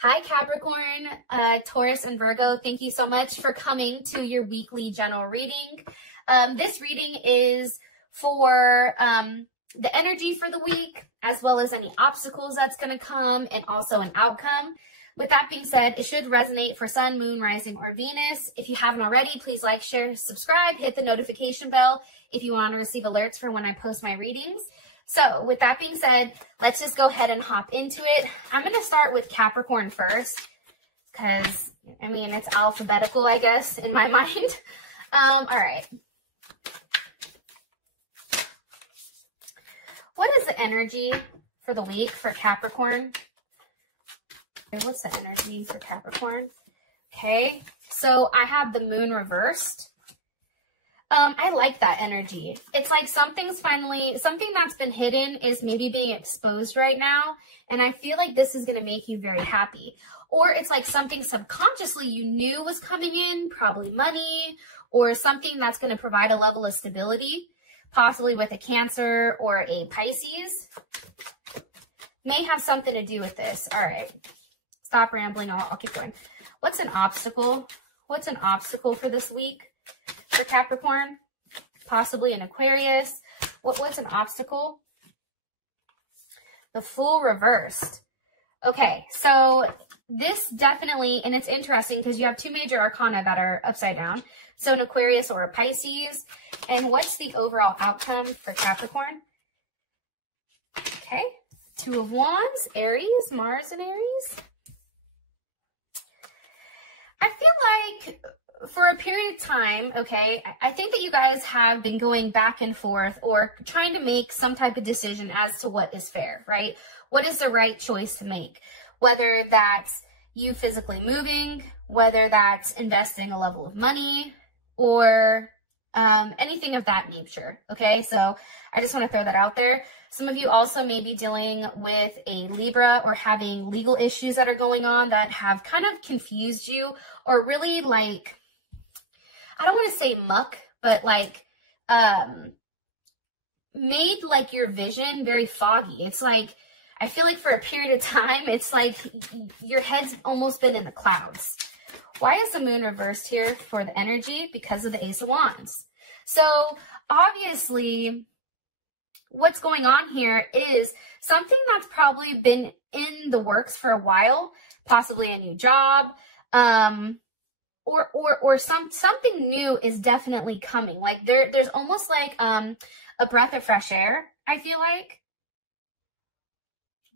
Hi, Capricorn, Taurus, and Virgo. Thank you so much for coming to your weekly general reading. This reading is for the energy for the week, as well as any obstacles that's going to come, and also an outcome. With that being said, it should resonate for Sun, Moon, Rising, or Venus. If you haven't already, please like, share, subscribe, hit the notification bell if you want to receive alerts for when I post my readings. So with that being said, let's just go ahead and hop into it. I'm going to start with Capricorn first because, I mean, it's alphabetical, I guess, in my mind. All right. What is the energy for the week for Capricorn? What's the energy for Capricorn? Okay, so I have the moon reversed. I like that energy. It's like something that's been hidden is maybe being exposed right now. And I feel like this is going to make you very happy. Or it's like something subconsciously you knew was coming in, probably money, or something that's going to provide a level of stability, possibly with a Cancer or a Pisces. May have something to do with this. All right. Stop rambling. I'll keep going. What's an obstacle? What's an obstacle for this week? For Capricorn, possibly an Aquarius. What's an obstacle? The Fool reversed. Okay, so this definitely, and it's interesting because you have two major arcana that are upside down. So an Aquarius or a Pisces. And what's the overall outcome for Capricorn? Okay, Two of Wands, Aries, Mars and Aries. I feel like for a period of time, okay, I think that you guys have been going back and forth or trying to make some type of decision as to what is fair, right? What is the right choice to make? Whether that's you physically moving, whether that's investing a level of money, or anything of that nature, okay? So I just want to throw that out there. Some of you also may be dealing with a Libra or having legal issues that are going on that have kind of confused you or really like, I don't want to say muck, but like made like your vision very foggy. It's like, I feel like for a period of time, it's like your head's almost been in the clouds. Why is the moon reversed here for the energy? Because of the Ace of Wands. So obviously what's going on here is something that's probably been in the works for a while, possibly a new job, or something new is definitely coming. Like there's almost like a breath of fresh air, I feel like.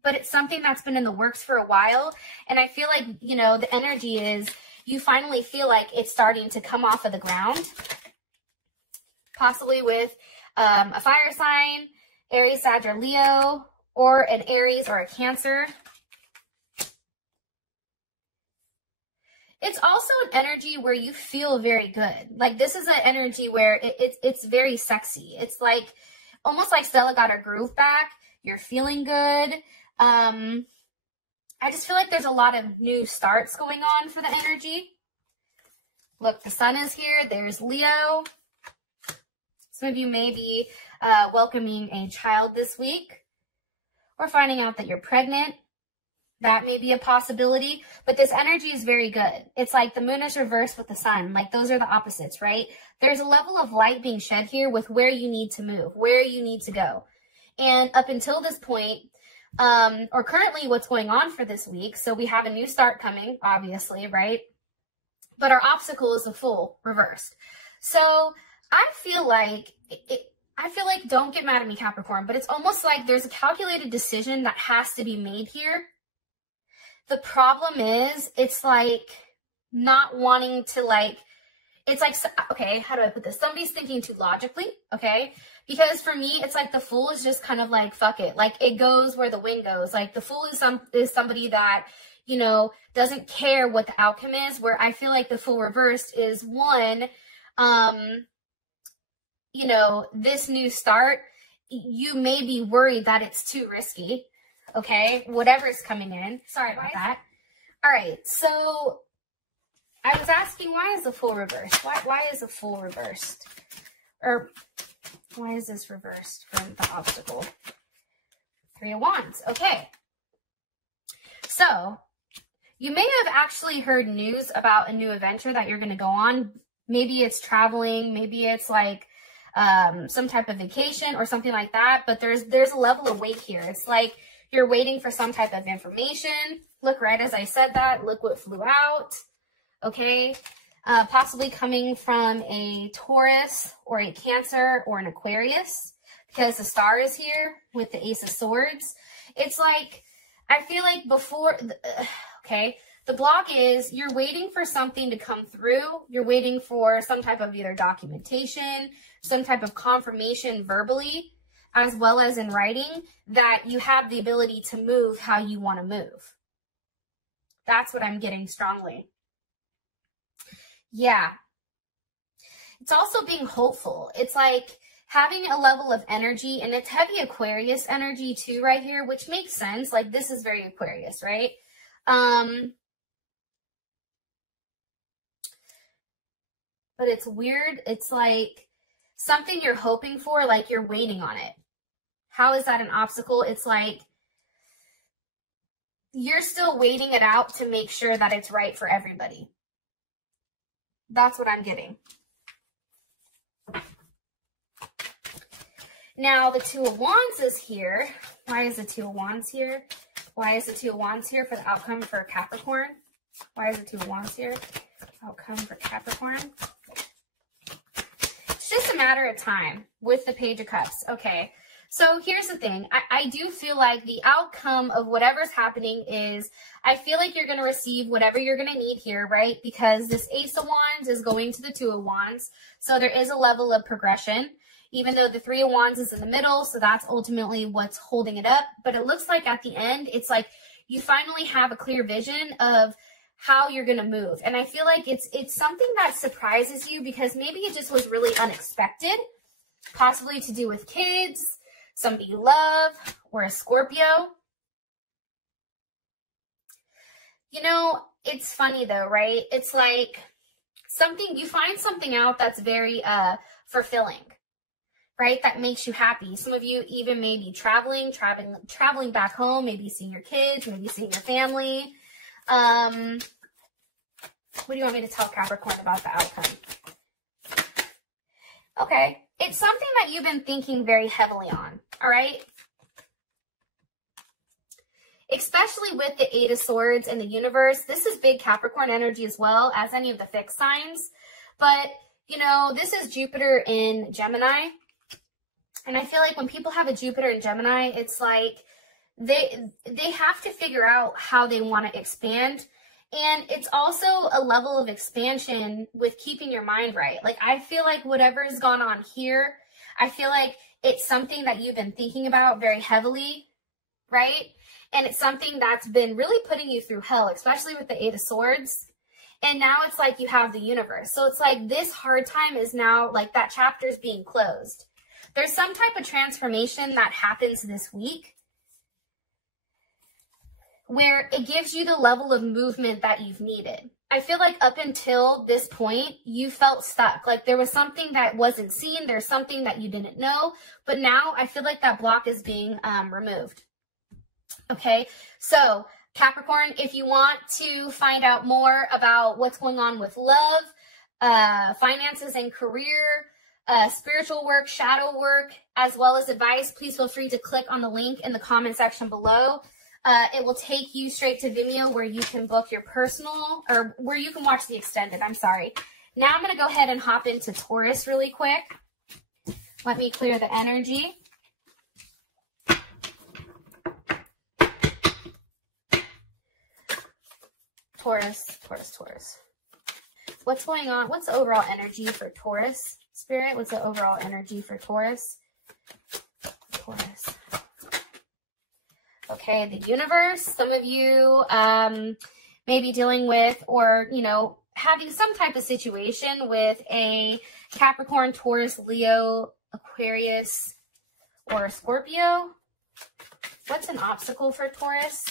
But it's something that's been in the works for a while. And I feel like, you know, the energy is you finally feel like it's starting to come off of the ground. Possibly with a fire sign, Aries, Sag, or Leo, or an Aries or a Cancer. It's also an energy where you feel very good. Like this is an energy where it's very sexy. It's like almost like Stella got her groove back. You're feeling good. I just feel like there's a lot of new starts going on for the energy. Look, the sun is here. There's Leo. Some of you may be welcoming a child this week or finding out that you're pregnant. That may be a possibility, but this energy is very good. It's like the moon is reversed with the sun. Like those are the opposites, right? There's a level of light being shed here with where you need to move, where you need to go. And up until this point, or currently what's going on for this week, so we have a new start coming, obviously, right? But our obstacle is the Fool reversed. So I feel like, don't get mad at me, Capricorn, but it's almost like there's a calculated decision that has to be made here. The problem is, it's like not wanting to like, it's like, okay, how do I put this? Somebody's thinking too logically, okay? Because for me, it's like the Fool is just kind of like, fuck it. Like it goes where the wind goes. Like the Fool is somebody that, you know, doesn't care what the outcome is, where I feel like the Fool reversed is one, you know, this new start, you may be worried that it's too risky. Okay, whatever's coming in. Sorry about that. All right, so I was asking, why is the Fool reversed? Why is the Fool reversed? Or why is this reversed from the obstacle? Three of Wands. Okay. So You may have actually heard news about a new adventure that you're going to go on. Maybe it's traveling, maybe it's like some type of vacation or something like that, but there's a level of wait here. It's like you're waiting for some type of information. Look, right as I said that, look what flew out. Okay, possibly coming from a Taurus or a Cancer or an Aquarius, because the star is here with the Ace of Swords. It's like, I feel like before, okay, the block is you're waiting for something to come through. You're waiting for some type of either documentation, some type of confirmation verbally, as well as in writing, that you have the ability to move how you want to move. That's what I'm getting strongly. Yeah. It's also being hopeful. It's like having a level of energy, and it's heavy Aquarius energy too right here, which makes sense. Like this is very Aquarius, right? But it's weird. It's like something you're hoping for, like you're waiting on it. How is that an obstacle? It's like you're still waiting it out to make sure that it's right for everybody. That's what I'm getting. Now, the Two of Wands is here. Why is the Two of Wands here? Why is the Two of Wands here for the outcome for Capricorn? Why is the Two of Wands here? Outcome for Capricorn. It's just a matter of time with the Page of Cups. Okay, so here's the thing. I do feel like the outcome of whatever's happening is, I feel like you're going to receive whatever you're going to need here, right? Because this Ace of Wands is going to the Two of Wands. So there is a level of progression, even though the Three of Wands is in the middle. So that's ultimately what's holding it up. But it looks like at the end, it's like you finally have a clear vision of how you're going to move. And I feel like it's something that surprises you, because maybe it just was really unexpected, possibly to do with kids, somebody you love, or a Scorpio. You know, it's funny though, right? It's like something, you find something out that's very fulfilling, right? That makes you happy. Some of you even may be traveling back home, maybe seeing your kids, maybe seeing your family. What do you want me to tell Capricorn about the outcome? Okay, it's something that you've been thinking very heavily on, all right? Especially with the Eight of Swords and the universe. This is big Capricorn energy as well as any of the fixed signs. But, you know, this is Jupiter in Gemini. And I feel like when people have a Jupiter in Gemini, it's like they have to figure out how they want to expand. And it's also a level of expansion with keeping your mind right. Like, I feel like whatever's gone on here, I feel like it's something that you've been thinking about very heavily, right? And it's something that's been really putting you through hell, especially with the Eight of Swords. And now it's like you have the universe. So it's like this hard time is now, like, that chapter is being closed. There's some type of transformation that happens this week where it gives you the level of movement that you've needed. I feel like up until this point, you felt stuck. Like there was something that wasn't seen. There's something that you didn't know. But now I feel like that block is being removed. Okay, so Capricorn, if you want to find out more about what's going on with love, finances and career, spiritual work, shadow work, as well as advice, please feel free to click on the link in the comment section below. It will take you straight to Vimeo where you can book your personal, or where you can watch the extended, I'm sorry. Now I'm going to go ahead and hop into Taurus really quick. Let me clear the energy. Taurus. What's going on? What's the overall energy for Taurus? Spirit, what's the overall energy for Taurus? Okay, the universe. Some of you may be dealing with, or, you know, having some type of situation with a Capricorn, Taurus, Leo, Aquarius, or Scorpio. What's an obstacle for Taurus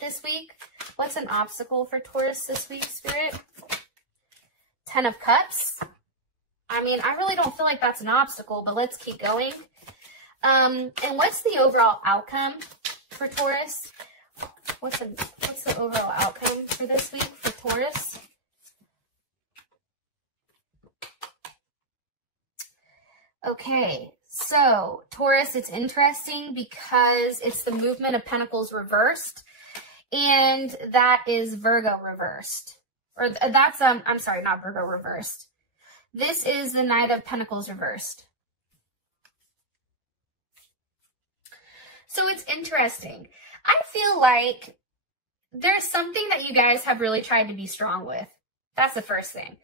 this week? What's an obstacle for Taurus this week, Spirit? 10 of Cups. I mean, I really don't feel like that's an obstacle, but let's keep going. And what's the overall outcome for Taurus? What's the overall outcome for for this week for Taurus. Okay, so Taurus, it's interesting because it's the movement of Pentacles reversed, and that is Virgo reversed. Or that's, I'm sorry, not Virgo reversed. This is the Knight of Pentacles reversed. So it's interesting. I feel like there's something that you guys have really tried to be strong with. That's the first thing.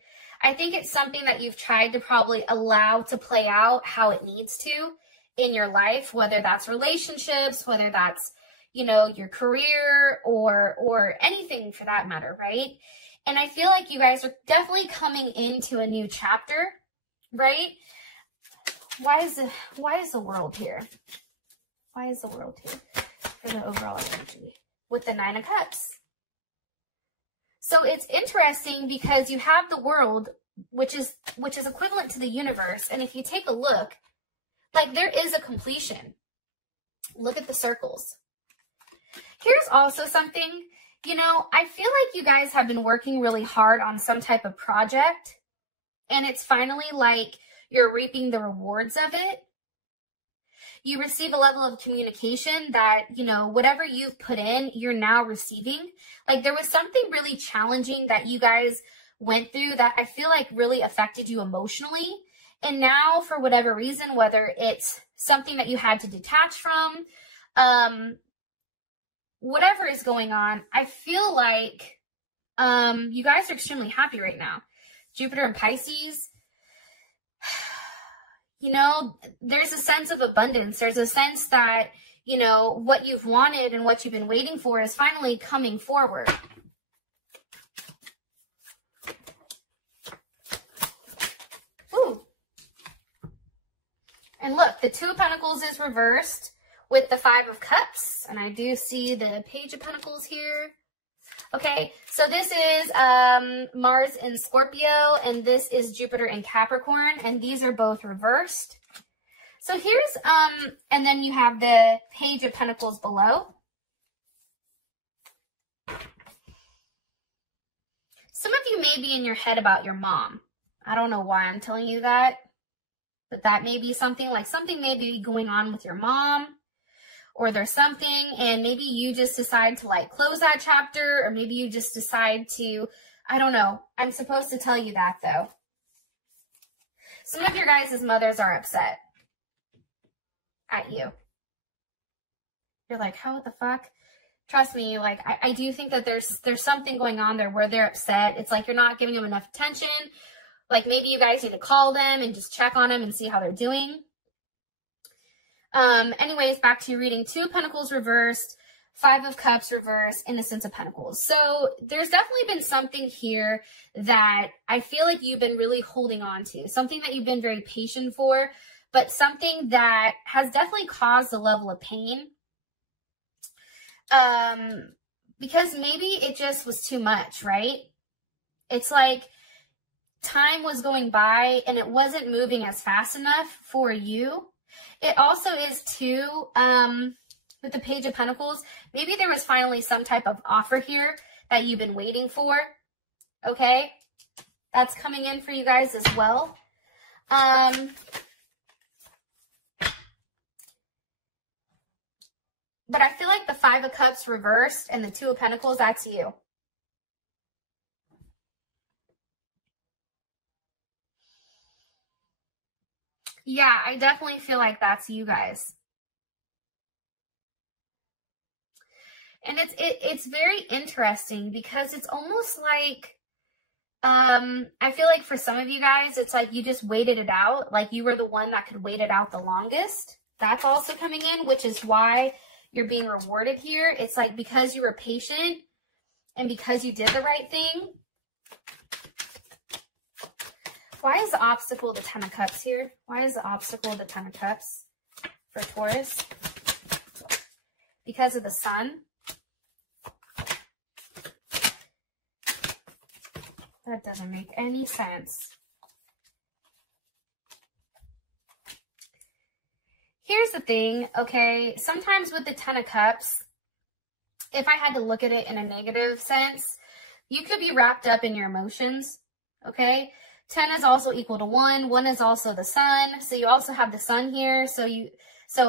I think it's something that you've tried to probably allow to play out how it needs to in your life, whether that's relationships, whether that's, you know, your career or anything for that matter, right? And I feel like you guys are definitely coming into a new chapter, right? Why is the world here? Why is the world here for the overall energy with the Nine of Cups? So it's interesting because you have the world, which is equivalent to the universe. And if you take a look, like there is a completion. Look at the circles. Here's also something, you know, I feel like you guys have been working really hard on some type of project, and it's finally like you're reaping the rewards of it. You receive a level of communication that, you know, whatever you've put in, you're now receiving. Like there was something really challenging that you guys went through that I feel like really affected you emotionally. And now for whatever reason, whether it's something that you had to detach from, whatever is going on, I feel like you guys are extremely happy right now. Jupiter and Pisces, you know, there's a sense of abundance. There's a sense that, you know, what you've wanted and what you've been waiting for is finally coming forward. Ooh. And look, the Two of Pentacles is reversed with the Five of Cups. And I do see the Page of Pentacles here. Okay, so this is Mars in Scorpio, and this is Jupiter in Capricorn, and these are both reversed. So here's, and then you have the Page of Pentacles below. Some of you may be in your head about your mom. I don't know why I'm telling you that, but that may be something, like something may be going on with your mom. Or there's something, and maybe you just decide to like close that chapter, or maybe you just decide to, I don't know. I'm supposed to tell you that though. Some of your guys' mothers are upset at you. You're like, how the fuck? Trust me, like I do think that there's something going on there where they're upset. It's like you're not giving them enough attention. Like maybe you guys need to call them and just check on them and see how they're doing. Anyways, back to your reading. Two of Pentacles reversed, Five of Cups reversed, Innocence of Pentacles. So there's definitely been something here that I feel like you've been really holding on to. Something that you've been very patient for, but something that has definitely caused a level of pain. Because maybe it just was too much, right? It's like time was going by and it wasn't moving as fast enough for you. It also is too, with the Page of Pentacles, maybe there was finally some type of offer here that you've been waiting for, okay? That's coming in for you guys as well. But I feel like the Five of Cups reversed and the Two of Pentacles, that's you. Yeah, I definitely feel like that's you guys. And it's very interesting because it's almost like, I feel like for some of you guys, it's like you just waited it out. Like you were the one that could wait it out the longest. That's also coming in, which is why you're being rewarded here. It's like because you were patient and because you did the right thing. Why is the obstacle the Ten of Cups here? Why is the obstacle the Ten of Cups for Taurus? Because of the Sun. That doesn't make any sense. Here's the thing, okay? Sometimes with the Ten of Cups, if I had to look at it in a negative sense, You could be wrapped up in your emotions, okay? 10 is also equal to 1. 1 is also the sun. So you also have the sun here. So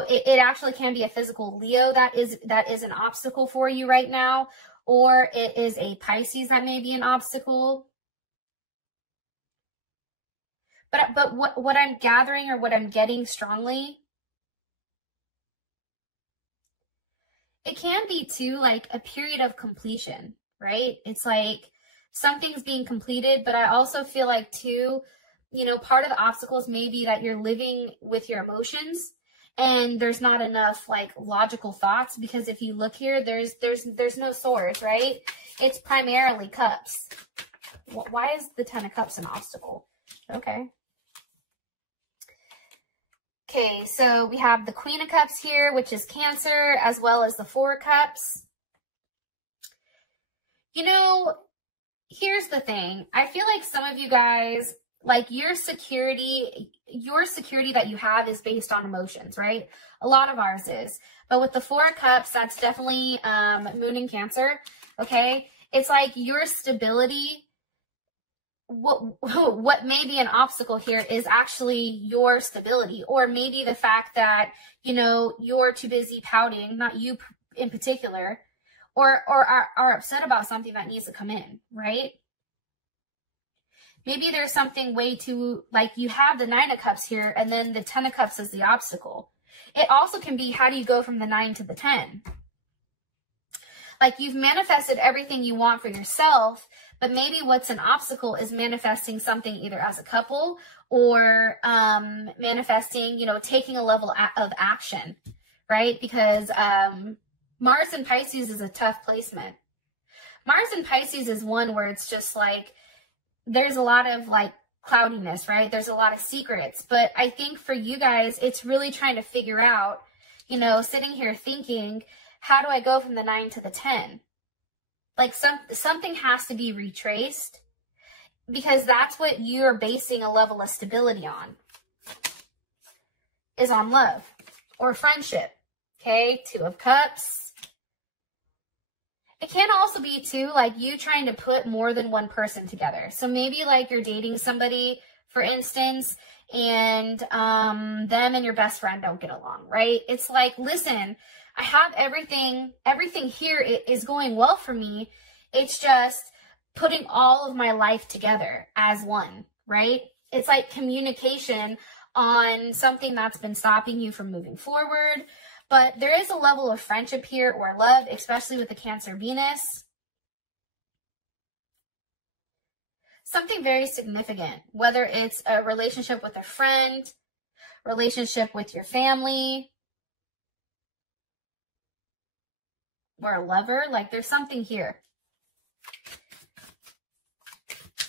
it actually can be a physical Leo that is an obstacle for you right now, or it is a Pisces that may be an obstacle. But what I'm gathering, or what I'm getting strongly, it can be too like a period of completion, right? It's like something's being completed, but I also feel like too, you know, part of the obstacles may be that you're living with your emotions and there's not enough like logical thoughts, because if you look here, there's no swords, right? It's primarily cups. Why is the 10 of cups an obstacle? Okay. Okay, so we have the Queen of Cups here, which is Cancer, as well as the 4 of Cups. You know, here's the thing. I feel like some of you guys, like your security that you have is based on emotions, right? A lot of ours is. But with the 4 of Cups, that's definitely Moon in Cancer, okay? It's like your stability. What may be an obstacle here is actually your stability, or maybe the fact that, you know, you're too busy pouting, not you in particular, or are upset about something that needs to come in, right? Maybe there's something way too, like you have the 9 of Cups here, and then the 10 of Cups is the obstacle. It also can be, how do you go from the 9 to the 10? Like you've manifested everything you want for yourself, but maybe what's an obstacle is manifesting something either as a couple, or manifesting, you know, taking a level of action, right? Because Mars in Pisces is a tough placement. Mars in Pisces is one where it's just like, there's a lot of like cloudiness, right? There's a lot of secrets. But I think for you guys, it's really trying to figure out, you know, sitting here thinking, how do I go from the 9 to the 10? Like something has to be retraced, because that's what you're basing a level of stability on, is on love or friendship. Okay, 2 of Cups. It can also be too like you trying to put more than one person together. So maybe like you're dating somebody, for instance, and them and your best friend don't get along, right? It's like, listen, I have everything here is going well for me. It's just putting all of my life together as one, right? It's like communication on something that's been stopping you from moving forward. But there is a level of friendship here, or love, especially with the Cancer Venus. Something very significant, whether it's a relationship with a friend, relationship with your family, or a lover. Like there's something here.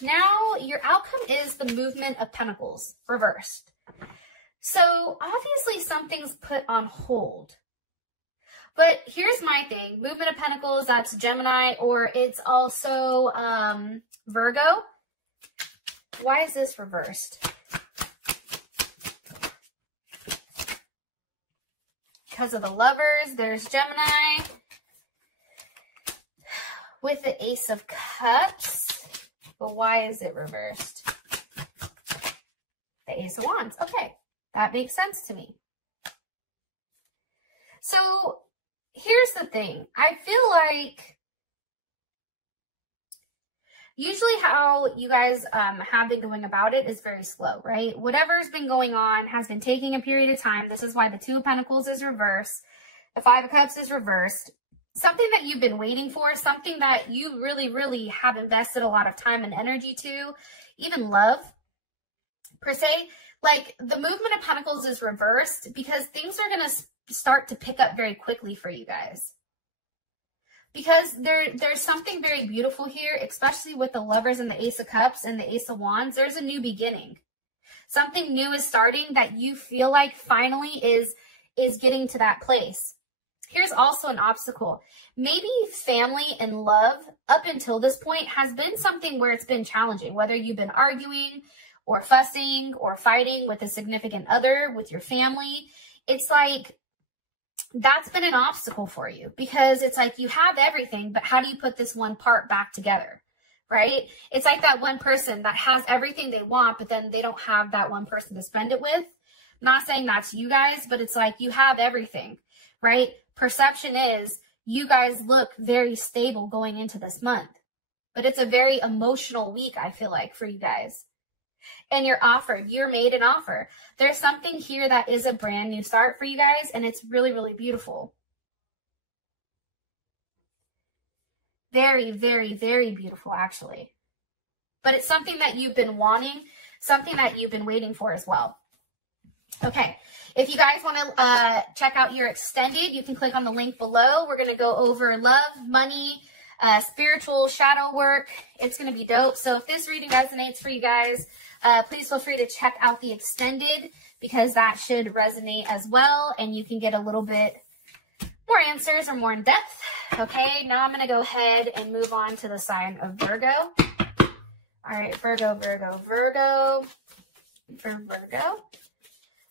Now your outcome is the Movement of Pentacles reversed. So obviously something's put on hold. But here's my thing. Movement of Pentacles, that's Gemini, or it's also Virgo. Why is this reversed? Because of the Lovers, there's Gemini. With the Ace of Cups. But why is it reversed? The Ace of Wands. Okay, that makes sense to me. So here's the thing. I feel like usually how you guys have been going about it is very slow, right? Whatever's been going on has been taking a period of time. This is why the 2 of Pentacles is reversed. The 5 of Cups is reversed. Something that you've been waiting for, something that you really, really have invested a lot of time and energy to, even love, per se. Like, the Movement of Pentacles is reversed because things are going to start to pick up very quickly for you guys. Because there's something very beautiful here, especially with the Lovers and the Ace of Cups and the Ace of Wands. There's a new beginning. Something new is starting that you feel like finally is getting to that place. Here's also an obstacle. Maybe family and love up until this point has been something where it's been challenging, whether you've been arguing or fussing or fighting with a significant other, with your family. It's like that's been an obstacle for you, because it's like you have everything, but how do you put this one part back together? right? It's like that one person that has everything they want, but then they don't have that one person to spend it with. I'm not saying that's you guys, but it's like you have everything, right? Perception is you guys look very stable going into this month, but it's a very emotional week, I feel like, for you guys. And you're made an offer. There's something here that is a brand new start for you guys, and it's really, really beautiful. Very, very, very beautiful, actually. But it's something that you've been wanting, something that you've been waiting for as well. Okay, if you guys want to check out your extended, you can click on the link below. We're going to go over love, money, spiritual shadow work. It's going to be dope. So if this reading resonates for you guys, please feel free to check out the extended, because that should resonate as well, and you can get a little bit more answers or more in depth. Okay, now I'm going to go ahead and move on to the sign of Virgo. All right, Virgo. For Virgo,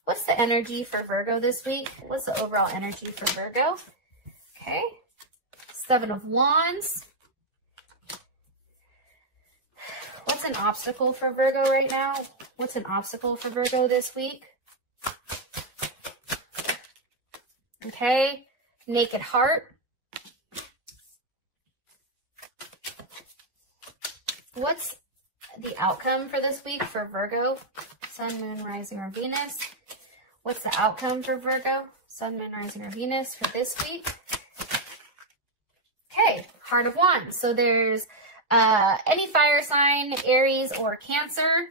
what's the energy for Virgo this week? What's the overall energy for Virgo? Okay, 7 of Wands. What's an obstacle for Virgo right now? What's an obstacle for Virgo this week? Okay, Naked Heart. What's the outcome for this week for Virgo? Sun, Moon, Rising, or Venus. What's the outcome for Virgo? Sun, Moon, Rising, or Venus for this week? Okay, Heart of Wands. So there's any fire sign, Aries or Cancer.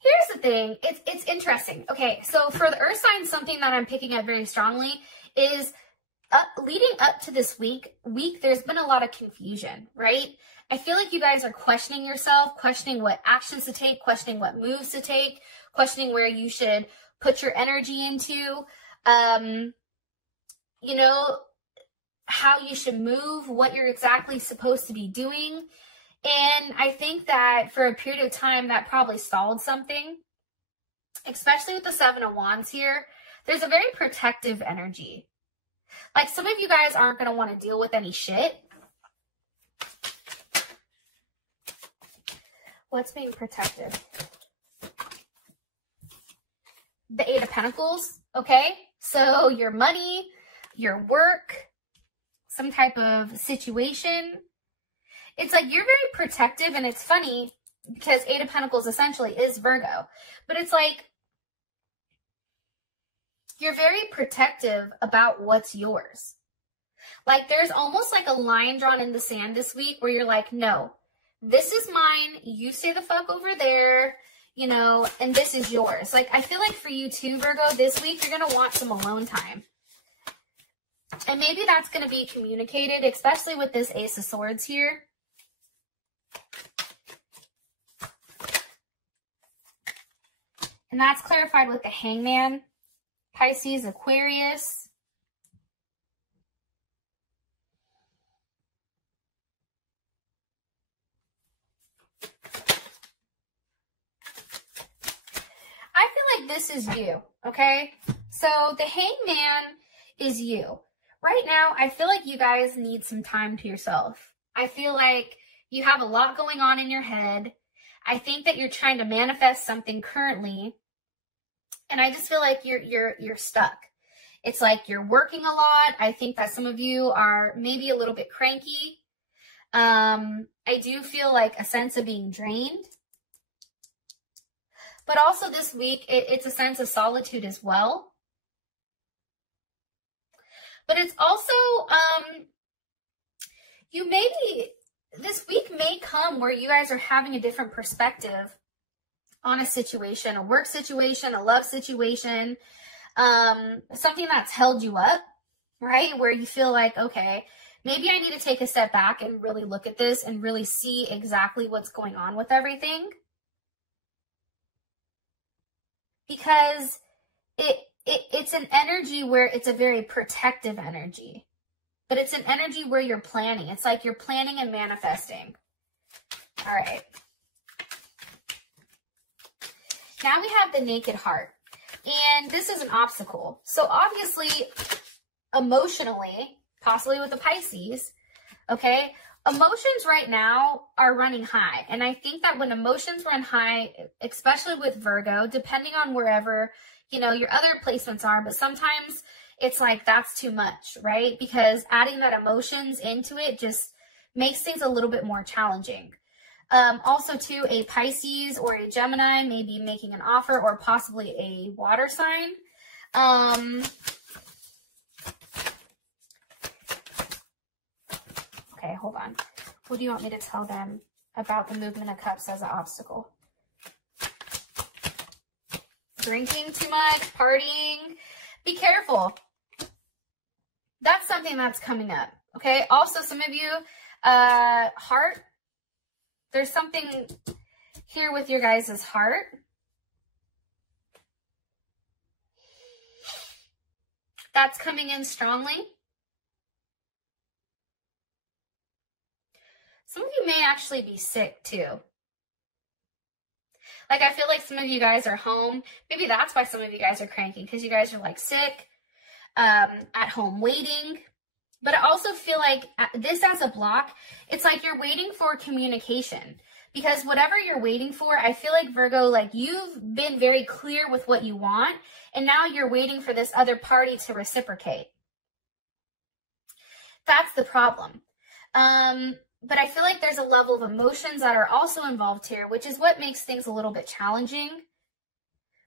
Here's the thing. It's interesting. Okay, so for the Earth sign, something that I'm picking up very strongly is leading up to this week, there's been a lot of confusion, right? I feel like you guys are questioning yourself, questioning what actions to take, questioning what moves to take, questioning where you should put your energy into, you know, how you should move, what you're exactly supposed to be doing. And I think that for a period of time, that probably stalled something, especially with the 7 of Wands here. There's a very protective energy. Like, some of you guys aren't going to want to deal with any shit. What's being protected? The 8 of Pentacles, okay? So your money, your work, some type of situation. It's like you're very protective, and it's funny because 8 of Pentacles essentially is Virgo. But it's like you're very protective about what's yours. Like, there's almost like a line drawn in the sand this week where you're like, no, this is mine. You stay the fuck over there, you know, and this is yours. Like, I feel like for you too, Virgo, this week you're going to want some alone time. And maybe that's going to be communicated, especially with this Ace of Swords here. And that's clarified with the Hangman, Pisces, Aquarius. I feel like this is you, okay? So the Hangman is you. Right now, I feel like you guys need some time to yourself. I feel like you have a lot going on in your head. I think that you're trying to manifest something currently, and I just feel like you're stuck. It's like you're working a lot. I think that some of you are maybe a little bit cranky. I do feel like a sense of being drained. But also this week, it's a sense of solitude as well. But it's also, this week may come where you guys are having a different perspective on a situation, a work situation, a love situation, something that's held you up, right? Where you feel like, okay, maybe I need to take a step back and really look at this and really see exactly what's going on with everything. Because it's an energy where it's a very protective energy. But it's an energy where you're planning. It's like you're planning and manifesting. All right. Now we have the Naked Heart. And this is an obstacle. So obviously, emotionally, possibly with the Pisces, okay? Emotions right now are running high. And I think that when emotions run high, especially with Virgo, depending on wherever, you know, your other placements are, but sometimes it's like that's too much, right? Because adding that emotions into it just makes things a little bit more challenging. Also, too, a Pisces or a Gemini may be making an offer, or possibly a water sign. Okay, hold on. What do you want me to tell them about the movement of cups as an obstacle? Drinking too much, partying. Be careful. That's something that's coming up, okay? Also, some of you, heart. There's something here with your guys' heart. That's coming in strongly. Some of you may actually be sick too. Like, I feel like some of you guys are home. Maybe that's why some of you guys are cranky, because you guys are like sick, at home waiting. But I also feel like this as a block, it's like you're waiting for communication. Because whatever you're waiting for, I feel like, Virgo, like, you've been very clear with what you want, and now you're waiting for this other party to reciprocate. That's the problem. But I feel like there's a level of emotions that are also involved here, which is what makes things a little bit challenging.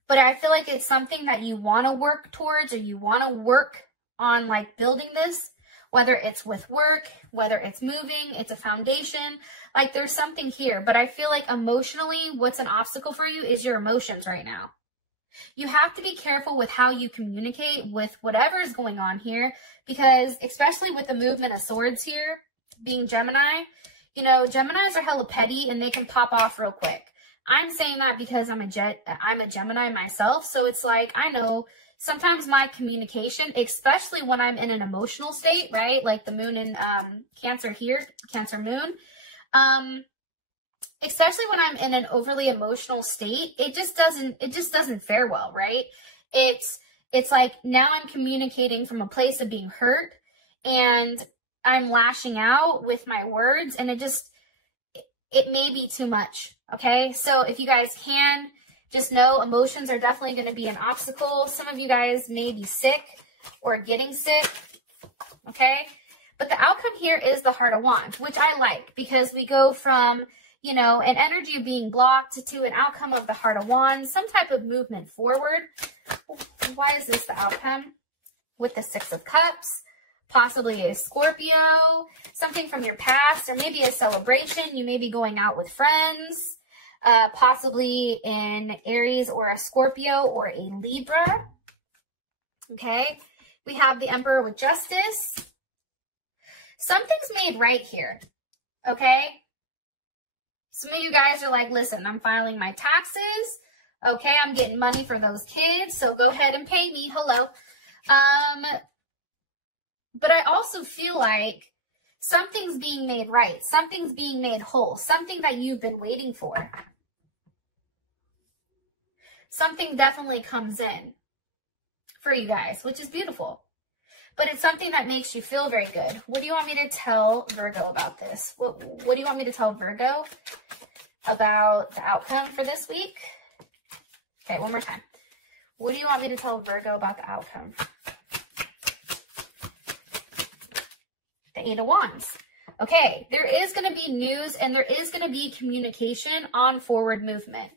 But I feel like it's something that you want to work towards, or you want to work on, like, building this, whether it's with work, whether it's moving, it's a foundation. Like, there's something here. But I feel like emotionally, what's an obstacle for you is your emotions right now. You have to be careful with how you communicate with whatever is going on here, because especially with the movement of swords here, being Gemini, you know, Geminis are hella petty and they can pop off real quick. I'm saying that because I'm a Gemini myself, so it's like, I know sometimes my communication, especially when I'm in an emotional state, right? Like the moon in Cancer here, Cancer moon, especially when I'm in an overly emotional state, it just doesn't fare well, right? It's like, now I'm communicating from a place of being hurt, and I'm lashing out with my words, and it may be too much, okay? So if you guys can, just know emotions are definitely going to be an obstacle. Some of you guys may be sick or getting sick, okay? But the outcome here is the Heart of Wands, which I like, because we go from, you know, an energy of being blocked to an outcome of the Heart of Wands, some type of movement forward. Why is this the outcome? With the Six of Cups. Possibly a Scorpio, something from your past, or maybe a celebration. You may be going out with friends, possibly an Aries or a Scorpio or a Libra. Okay, we have the Emperor with Justice. Something's made right here, okay? Some of you guys are like, listen, I'm filing my taxes. Okay, I'm getting money for those kids, so go ahead and pay me. Hello. But I also feel like something's being made right. Something's being made whole. Something that you've been waiting for. Something definitely comes in for you guys, which is beautiful. But it's something that makes you feel very good. What do you want me to tell Virgo about this? What do you want me to tell Virgo about the outcome for this week? Okay, one more time. What do you want me to tell Virgo about the outcome? The Eight of Wands. Okay, there is going to be news, and there is going to be communication on forward movement.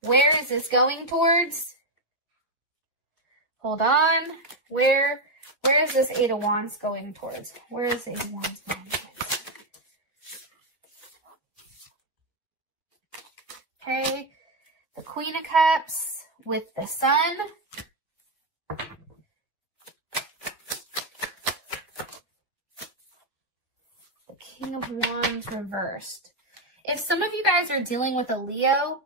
Where is this going towards? Hold on. Where is this Eight of Wands going towards? Where is the Eight of Wands going towards? Okay, the Queen of Cups with the Sun. King of Wands reversed. If some of you guys are dealing with a Leo,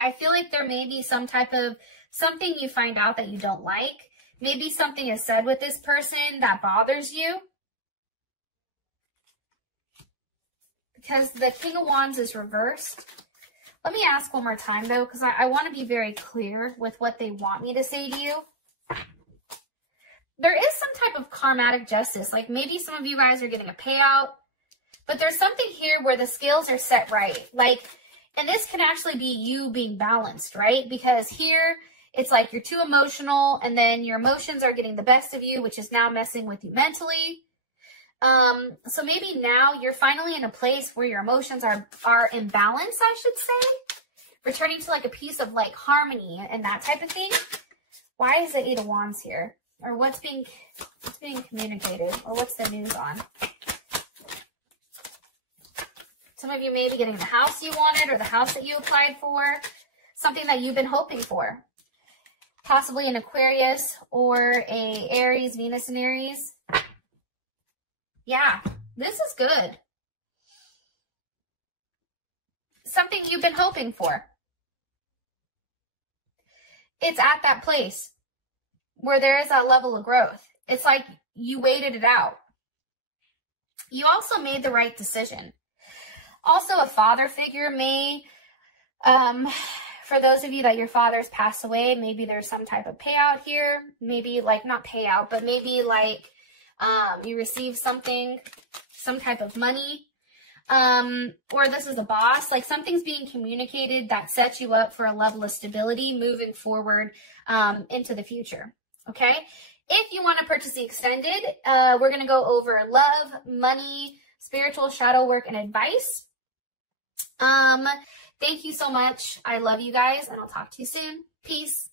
I feel like there may be some type of something you find out that you don't like. Maybe something is said with this person that bothers you. Because the King of Wands is reversed. Let me ask one more time, though, because I want to be very clear with what they want me to say to you. there is some type of karmatic justice. Like maybe some of you guys are getting a payout, but there's something here where the scales are set right. Like, and this can actually be you being balanced, right? Because here it's like you're too emotional, and then your emotions are getting the best of you, which is now messing with you mentally. So maybe now you're finally in a place where your emotions are in balance, I should say. Returning to like a piece of like harmony and that type of thing. Why is the 8 of Wands here? Or what's being communicated? Or what's the news on? Some of you may be getting the house you wanted or the house that you applied for. Something that you've been hoping for. Possibly an Aquarius or a Aries, Venus and Aries. Yeah, this is good. Something you've been hoping for. It's at that place where there is that level of growth. It's like you waited it out. You also made the right decision. Also, a father figure may, for those of you that your father's passed away, maybe there's some type of payout here. Maybe like, not payout, but maybe like you receive something, some type of money. Or this is a boss, like something's being communicated that sets you up for a level of stability moving forward into the future. Okay. If you want to purchase the extended, we're going to go over love, money, spiritual shadow work, and advice. Thank you so much. I love you guys, and I'll talk to you soon. Peace.